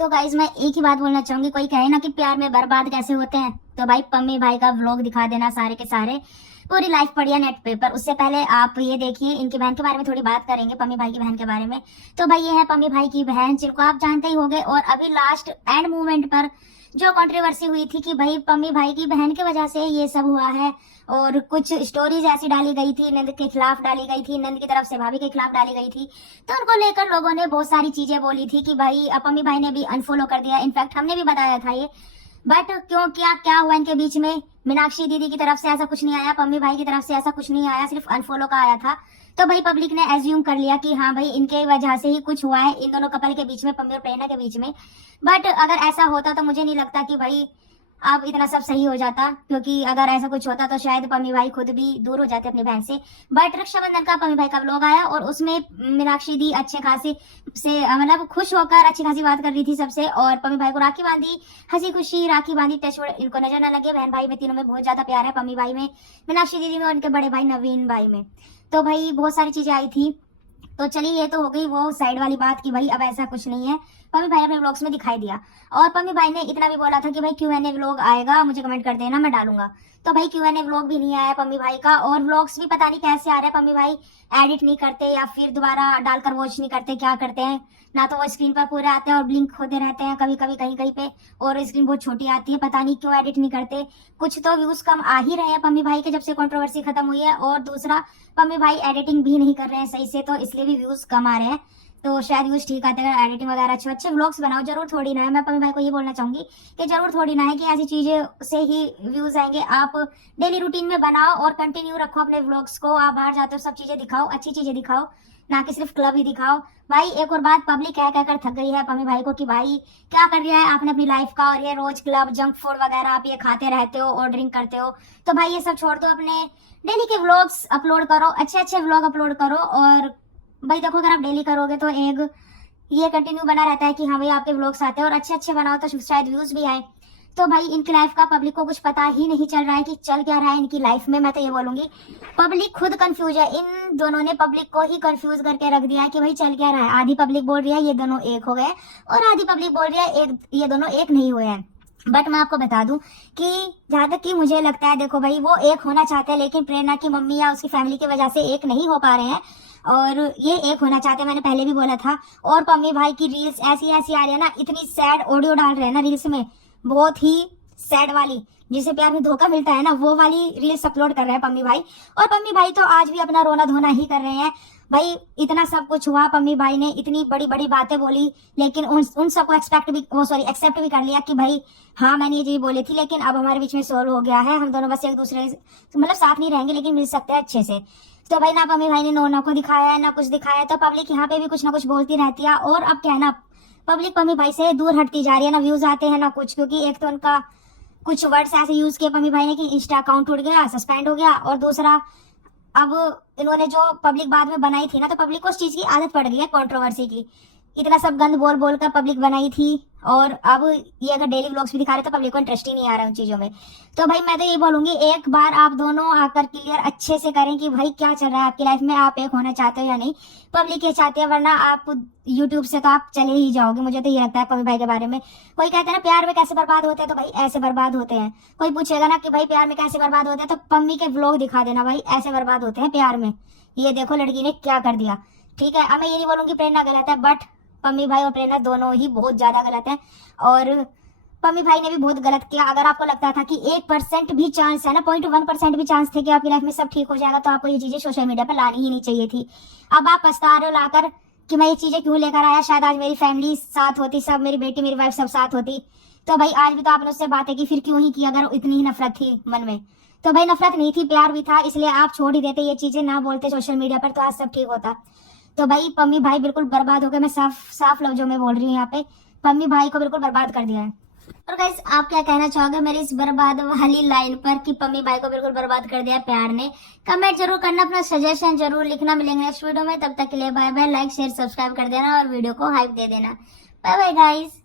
तो गाइज मैं एक ही बात बोलना चाहूंगी, कोई कहे ना कि प्यार में बर्बाद कैसे होते हैं, तो भाई पम्मी भाई का व्लॉग दिखा देना सारे के सारे, पूरी लाइफ पढ़िया नेट पे। पर उससे पहले आप ये देखिए, इनकी बहन के बारे में थोड़ी बात करेंगे, पम्मी भाई की बहन के बारे में। तो भाई ये है पम्मी भाई की बहन, जिनको आप जानते ही होंगे। और अभी लास्ट एंड मूवमेंट पर जो कंट्रोवर्सी हुई थी कि भाई पम्मी भाई की बहन की वजह से ये सब हुआ है, और कुछ स्टोरीज ऐसी डाली गई थी, नंद के खिलाफ डाली गई थी, नंद की तरफ से भाभी के खिलाफ डाली गई थी। तो उनको लेकर लोगों ने बहुत सारी चीजें बोली थी कि भाई पम्मी भाई ने भी अनफॉलो कर दिया। इनफैक्ट हमने भी बताया था ये, बट क्यों क्या क्या हुआ इनके बीच में, मीनाक्षी दीदी की तरफ से ऐसा कुछ नहीं आया, पम्मी भाई की तरफ से ऐसा कुछ नहीं आया, सिर्फ अनफॉलो का आया था। तो भाई पब्लिक ने एज्यूम कर लिया कि हाँ भाई इनके वजह से ही कुछ हुआ है इन दोनों कपल के बीच में, पम्मी और प्रेरणा के बीच में। बट अगर ऐसा होता तो मुझे नहीं लगता कि भाई अब इतना सब सही हो जाता, क्योंकि अगर ऐसा कुछ होता तो शायद पम्मी भाई खुद भी दूर हो जाते अपनी बहन से। बट रक्षाबंधन का पम्मी भाई का व्लॉग आया और उसमें मीनाक्षी दी अच्छे खासी से मतलब खुश होकर अच्छी खासी बात कर रही थी सबसे, और पम्मी भाई को राखी बांधी, हंसी खुशी राखी बांधी। टच इनको नजर न लगे, बहन भाई में तीनों में बहुत ज्यादा प्यार है, पम्मी भाई में, मीनाक्षी दीदी में और उनके बड़े भाई नवीन भाई में। तो भाई बहुत सारी चीजें आई थी। तो चलिए ये तो हो गई वो साइड वाली बात कि भाई अब ऐसा कुछ नहीं है, पम्मी भाई अपने व्लॉग्स में दिखाई दिया। और पम्मी भाई ने इतना भी बोला था कि भाई Q&A व्लॉग आएगा, मुझे कमेंट कर देना, मैं डालूंगा। तो भाई Q&A व्लॉग भी नहीं आया पम्मी भाई का, और व्लॉग्स भी पता नहीं कैसे आ रहे हैं, पम्मी भाई एडिट नहीं करते या फिर दोबारा डालकर वॉच नहीं करते, क्या करते हैं ना, तो वो स्क्रीन पर पूरे आते हैं और ब्लिंक होते रहते हैं कभी कभी कहीं कहीं पे, और स्क्रीन बहुत छोटी आती है, पता नहीं क्यों एडिट नहीं करते। कुछ तो व्यूज कम आ ही रहे हैं पम्मी भाई के जब से कंट्रोवर्सी खत्म हुई है, और दूसरा पम्मी भाई एडिटिंग भी नहीं कर रहे हैं सही से, तो इसलिए भी व्यूज कम आ रहे हैं। तो शायद व्यूज ठीक आते हैं, एडिटिंग वगैरह अच्छे अच्छे व्लॉग्स बनाओ, जरूर थोड़ी ना है, मैं पम्मी भाई को ये बोलना चाहूंगी कि जरूर थोड़ी ना है कि ऐसी चीजें से ही व्यूज आएंगे। आप डेली रूटीन में बनाओ और कंटिन्यू रखो अपने व्लॉग्स को, आप बाहर जाते हो सब चीजें दिखाओ, अच्छी चीजें दिखाओ, ना कि सिर्फ क्लब ही दिखाओ। भाई एक और बात, पब्लिक कह कहकर थक गई है पम्मी भाई को कि भाई क्या कर लिया है आपने अपनी लाइफ का, और ये रोज क्लब जंक फूड वगैरह आप ये खाते रहते हो और ड्रिंक करते हो। तो भाई ये सब छोड़ दो, अपने डेली के व्लॉग्स अपलोड करो, अच्छे अच्छे व्लॉग अपलोड करो। और भाई देखो अगर आप डेली करोगे तो एक ये कंटिन्यू बना रहता है कि हाँ भाई आपके व्लॉग्स आते हैं, और अच्छे अच्छे बनाओ तो शायद व्यूज भी आए। तो भाई इनकी लाइफ का पब्लिक को कुछ पता ही नहीं चल रहा है कि चल क्या रहा है इनकी लाइफ में। मैं तो ये बोलूंगी पब्लिक खुद कंफ्यूज है, इन दोनों ने पब्लिक को ही कंफ्यूज करके रख दिया है कि भाई चल क्या रहा है। आधी पब्लिक बोल रही है ये दोनों एक हो गए, और आधी पब्लिक बोल रही है एक ये दोनों एक नहीं हुए हैं। बट मैं आपको बता दूं कि जहां तक कि मुझे लगता है, देखो भाई वो एक होना चाहते हैं, लेकिन प्रेरणा की मम्मी या उसकी फैमिली की वजह से एक नहीं हो पा रहे हैं, और ये एक होना चाहते हैं, मैंने पहले भी बोला था। और पम्मी भाई की रील्स ऐसी ऐसी आ रही है ना, इतनी सैड ऑडियो डाल रहे हैं ना रील्स में, बहुत ही सैड वाली, जिसे प्यार में धोखा मिलता है ना, वो वाली रील्स अपलोड कर रहे हैं पम्मी भाई। और पम्मी भाई तो आज भी अपना रोना धोना ही कर रहे हैं। भाई इतना सब कुछ हुआ, पम्मी भाई ने इतनी बड़ी बड़ी बातें बोली, लेकिन उन सबको एक्सेप्ट भी कर लिया कि भाई हाँ मैंने ये चीज बोली थी, लेकिन अब हमारे बीच में सोल्व हो गया है, हम दोनों बस एक दूसरे मतलब साथ नहीं रहेंगे लेकिन मिल सकते हैं अच्छे से। तो भाई ना पम्मी भाई ने नोना को दिखाया है ना कुछ दिखाया है, तो पब्लिक यहाँ पे भी कुछ ना कुछ बोलती रहती है। और अब क्या है ना, पब्लिक पम्मी भाई से दूर हटती जा रही है, ना व्यूज आते हैं ना कुछ, क्योंकि एक तो उनका कुछ वर्ड्स ऐसे यूज किए पम्मी भाई ने कि इंस्टा अकाउंट उड़ गया, सस्पेंड हो गया, और दूसरा अब इन्होंने जो पब्लिक बाद में बनाई थी ना, तो पब्लिक को उस चीज की आदत पड़ गई है कंट्रोवर्सी की, इतना सब गंद बोल बोल कर पब्लिक बनाई थी। और अब ये अगर डेली व्लॉग्स भी दिखा रहे तो पब्लिक को इंटरेस्ट ही नहीं आ रहा है उन चीजों में। तो भाई मैं तो ये बोलूंगी एक बार आप दोनों आकर क्लियर अच्छे से करें कि भाई क्या चल रहा है आपकी लाइफ में, आप एक होना चाहते हो या नहीं। पब्लिक ये चाहती है, वरना आप यूट्यूब से तो आप चले ही जाओगे, मुझे तो ये लगता है पम्मी भाई के बारे में। कोई कहते हैं ना प्यार में कैसे बर्बाद होते हैं, तो भाई ऐसे बर्बाद होते हैं। कोई पूछेगा ना कि भाई प्यार में कैसे बर्बाद होते हैं, तो पम्मी के व्लॉग दिखा देना, भाई ऐसे बर्बाद होते हैं प्यार में, ये देखो लड़की ने क्या कर दिया। ठीक है, अब मैं ये नहीं बोलूंगी प्रेरणा गलत है, बट पम्मी भाई और प्रेरणा दोनों ही बहुत ज्यादा गलत है। और पम्मी भाई ने भी बहुत गलत किया। अगर आपको लगता था कि 1% भी चांस है ना, 0.1% भी चांस थे कि आपकी लाइफ में सब ठीक हो जाएगा, तो आपको ये चीजें सोशल मीडिया पर लानी ही नहीं चाहिए थी। अब आप पछता रहे हो लाकर कि मैं ये चीजें क्यों लेकर आया, शायद आज मेरी फैमिली साथ होती, सब मेरी बेटी मेरी वाइफ सब साथ होती, तो भाई आज भी तो आपने उससे बातें की, फिर क्यों ही की अगर इतनी ही नफरत थी मन में। तो भाई नफरत नहीं थी, प्यार भी था, इसलिए आप छोड़ ही देते, ये चीजें ना बोलते सोशल मीडिया पर, तो आज सब ठीक होता। तो भाई पम्मी भाई बिल्कुल बर्बाद हो गए, मैं साफ साफ लफ्जों में बोल रही हूँ यहाँ पे, पम्मी भाई को बिल्कुल बर्बाद कर दिया है। और गाइस आप क्या कहना चाहोगे मेरी इस बर्बाद वाली लाइन पर कि पम्मी भाई को बिल्कुल बर्बाद कर दिया प्यार ने? कमेंट जरूर करना, अपना सजेशन जरूर लिखना। मिलेंगे नेक्स्ट वीडियो में, तब तक के लिए bye bye. Like share subscribe कर देना और वीडियो को हाइप दे देना। Bye bye guys.